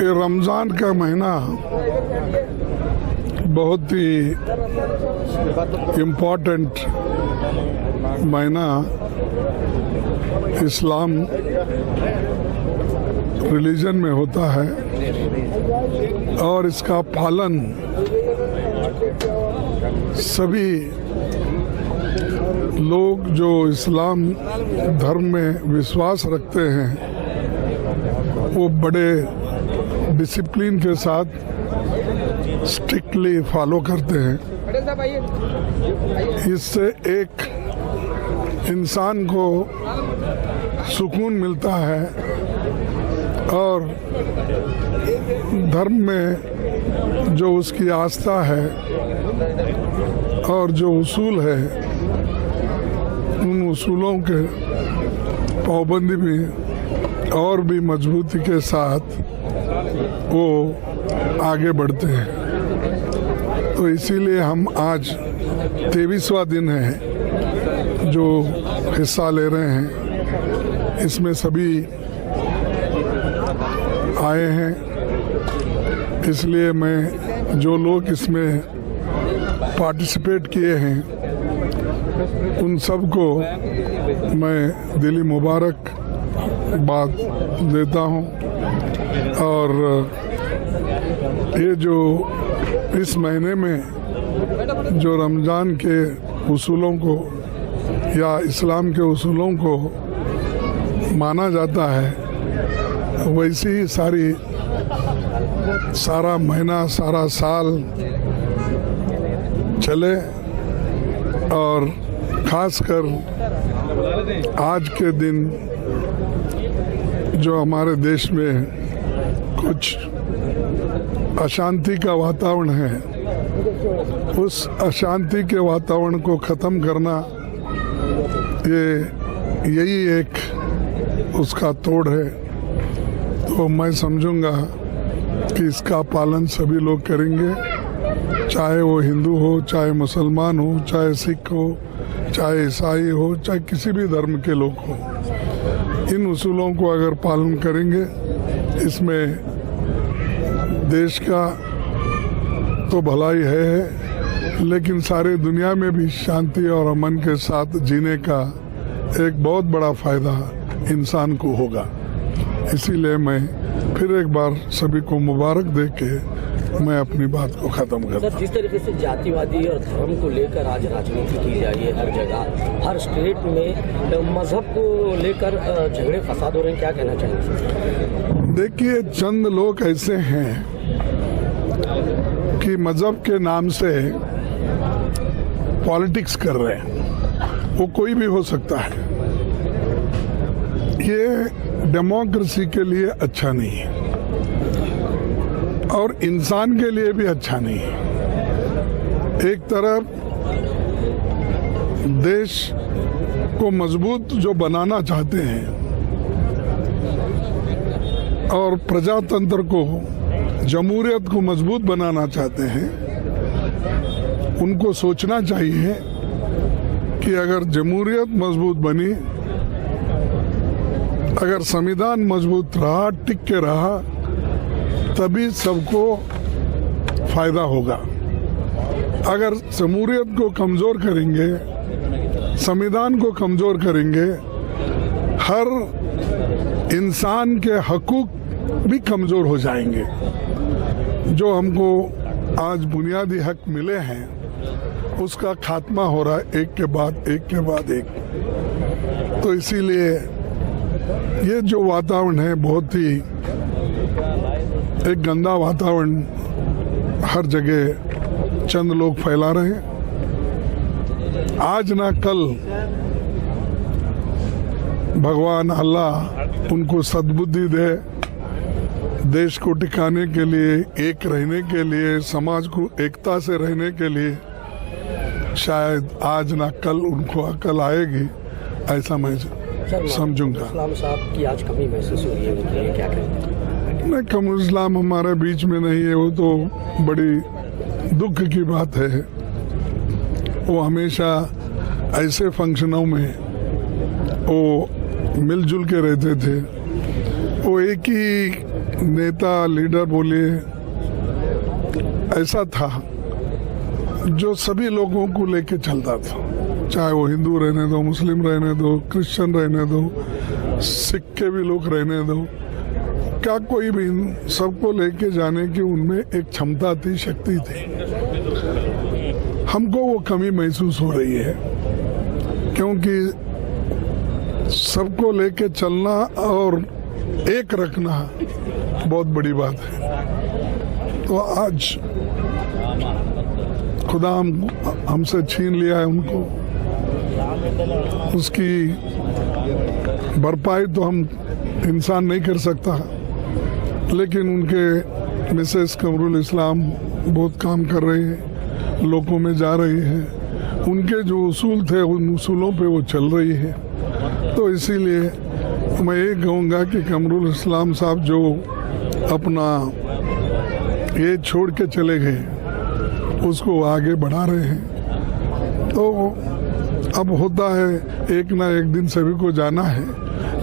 ये रमज़ान का महीना बहुत ही इम्पोर्टेंट महीना इस्लाम रिलीजन में होता है और इसका पालन सभी लोग जो इस्लाम धर्म में विश्वास रखते हैं वो बड़े डिसिप्लिन के साथ स्ट्रिक्टली फॉलो करते हैं। इससे एक इंसान को सुकून मिलता है और धर्म में जो उसकी आस्था है और जो उसूल है उन उसूलों के पाबंदी में और भी मजबूती के साथ वो आगे बढ़ते हैं। तो इसीलिए हम आज 23वां दिन है जो हिस्सा ले रहे हैं। इसमें सभी आए हैं, इसलिए मैं जो लोग इसमें पार्टिसिपेट किए हैं उन सबको मैं दिली मुबारक बात देता हूं। और ये जो इस महीने में जो रमज़ान के उसूलों को या इस्लाम के उसूलों को माना जाता है वैसी ही सारा महीना सारा साल चले। और खासकर आज के दिन जो हमारे देश में कुछ अशांति का वातावरण है उस अशांति के वातावरण को ख़त्म करना यही एक उसका तोड़ है। तो मैं समझूंगा कि इसका पालन सभी लोग करेंगे, चाहे वो हिंदू हो, चाहे मुसलमान हो, चाहे सिख हो, चाहे ईसाई हो, चाहे किसी भी धर्म के लोग हो। इन उसूलों को अगर पालन करेंगे इसमें देश का तो भलाई है लेकिन सारे दुनिया में भी शांति और अमन के साथ जीने का एक बहुत बड़ा फायदा इंसान को होगा। इसीलिए मैं फिर एक बार सभी को मुबारक देके मैं अपनी बात को खत्म करता हूं। जिस तरीके से जातिवादी और धर्म को लेकर आज राजनीति की जा रही है, हर जगह हर स्टेट में मजहब को लेकर झगड़े फसाद हो रहे हैं, क्या कहना चाहिए? देखिए, चंद लोग ऐसे हैं कि मजहब के नाम से पॉलिटिक्स कर रहे हैं। वो कोई भी हो सकता है, ये डेमोक्रेसी के लिए अच्छा नहीं है और इंसान के लिए भी अच्छा नहीं है। एक तरफ देश को मजबूत जो बनाना चाहते हैं और प्रजातंत्र को, जमहूरियत को मजबूत बनाना चाहते हैं, उनको सोचना चाहिए कि अगर जमहूरियत मजबूत बनी, अगर संविधान मजबूत रहा, टिक के रहा, तभी सबको फायदा होगा। अगर जमहूरियत को कमजोर करेंगे, संविधान को कमजोर करेंगे, हर इंसान के हकूक भी कमजोर हो जाएंगे। जो हमको आज बुनियादी हक मिले हैं उसका खात्मा हो रहा है एक के बाद एक। तो इसीलिए ये जो वातावरण है बहुत ही एक गंदा वातावरण हर जगह चंद लोग फैला रहे हैं। आज ना कल भगवान अल्लाह उनको सद्बुद्धि दे, देश को टिकाने के लिए, एक रहने के लिए, समाज को एकता से रहने के लिए शायद आज ना कल उनको अकल आएगी, ऐसा मैं समझूंगा। इस्लाम साहब की आज कमी महसूस हो रही है, उनके लिए क्या कहें? नहीं, कम इस्लाम हमारे बीच में नहीं है, वो तो बड़ी दुख की बात है। वो हमेशा ऐसे फंक्शनों में वो मिलजुल के रहते थे। वो एक ही नेता लीडर बोलिए ऐसा था जो सभी लोगों को लेके चलता था, चाहे वो हिंदू रहने दो, मुस्लिम रहने दो, क्रिश्चियन रहने दो, सिख के भी लोग रहने दो, क्या कोई भी सबको लेके जाने की उनमें एक क्षमता थी, शक्ति थी। हमको वो कमी महसूस हो रही है क्योंकि सबको लेके चलना और एक रखना बहुत बड़ी बात है। तो आज खुदा हमसे छीन लिया है उनको, उसकी भरपाई तो हम इंसान नहीं कर सकता, लेकिन उनके मिसेस कमरुल इस्लाम बहुत काम कर रही है, लोगों में जा रही है, उनके जो उसूल थे उन उसूलों पे वो चल रही है। तो इसीलिए मैं ये कहूँगा कि कमरुल इस्लाम साहब जो अपना ये छोड़ के चले गए उसको आगे बढ़ा रहे हैं। तो अब होता है एक ना एक दिन सभी को जाना है,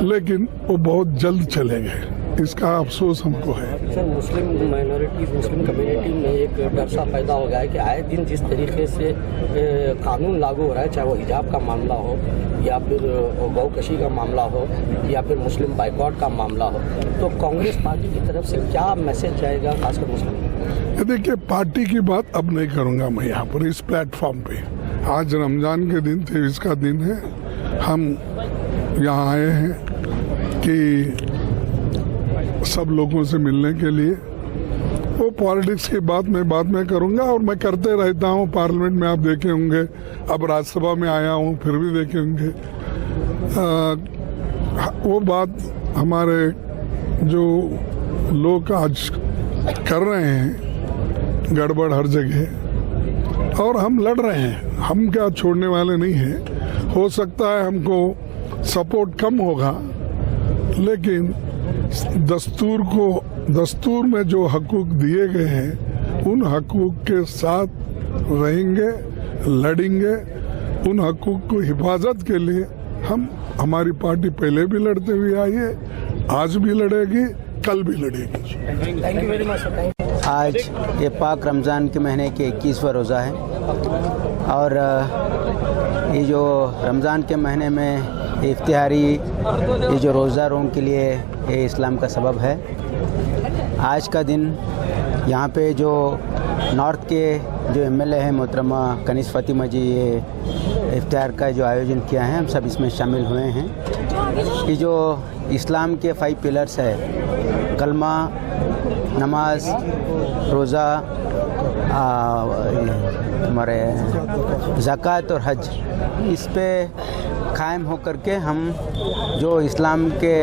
लेकिन वो बहुत जल्द चले गए, इसका अफसोस हमको है। सर, मुस्लिम माइनॉरिटीज, मुस्लिम कम्युनिटी में एक डर सा पैदा हो गया है कि आए दिन जिस तरीके से कानून लागू हो रहा है, चाहे वो हिजाब का मामला हो या फिर गौकशी का मामला हो या फिर मुस्लिम बाइकआउट का मामला हो, तो कांग्रेस पार्टी की तरफ से क्या मैसेज जाएगा खासकर मुस्लिम? देखिए, पार्टी की बात अब नहीं करूँगा मैं यहाँ पर इस प्लेटफॉर्म पे। आज रमज़ान के दिन 23 का दिन है, हम यहाँ आए हैं कि सब लोगों से मिलने के लिए। वो पॉलिटिक्स की बात मैं बाद में करूंगा और मैं करते रहता हूँ। पार्लियामेंट में आप देखे होंगे, अब राज्यसभा में आया हूँ फिर भी देखे होंगे। वो बात हमारे जो लोग आज कर रहे हैं गड़बड़ हर जगह, और हम लड़ रहे हैं, हम क्या छोड़ने वाले नहीं हैं। हो सकता है हमको सपोर्ट कम होगा, लेकिन दस्तूर में जो हकूक दिए गए हैं उन हकूक के साथ रहेंगे, लड़ेंगे। उन हकूक को हिफाजत के लिए हमारी पार्टी पहले भी लड़ते हुए आई है, आज भी लड़ेगी, कल भी लड़ेगी। Thank you very much. आज ये पाक रमज़ान के महीने के 21वां रोज़ा है और ये जो रमज़ान के महीने में इफ्तिहारी ये जो रोज़ारों के लिए ये इस्लाम का सबब है। आज का दिन यहाँ पे जो नॉर्थ के जो एमएलए हैं मोहतरमा कनीज़ फ़ातिमा जी, ये इफ्तिहार का जो आयोजन किया है, हम सब इसमें शामिल हुए हैं। ये जो इस्लाम के 5 पिलर्स है, कलमा, नमाज, रोज़ा, हमारे ज़कात और हज, इस पे कायम होकर के हम जो इस्लाम के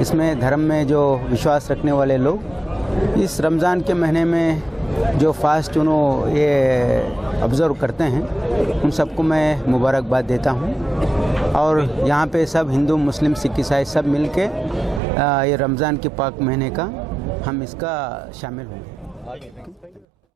इसमें धर्म में जो विश्वास रखने वाले लोग इस रमज़ान के महीने में जो फास्ट उन्होंने ये ऑब्ज़र्व करते हैं, उन सबको मैं मुबारकबाद देता हूँ। और यहाँ पे सब हिंदू, मुस्लिम, सिख, ईसाई सब मिलके ये रमज़ान के पाक महीने का हम इसका शामिल होंगे।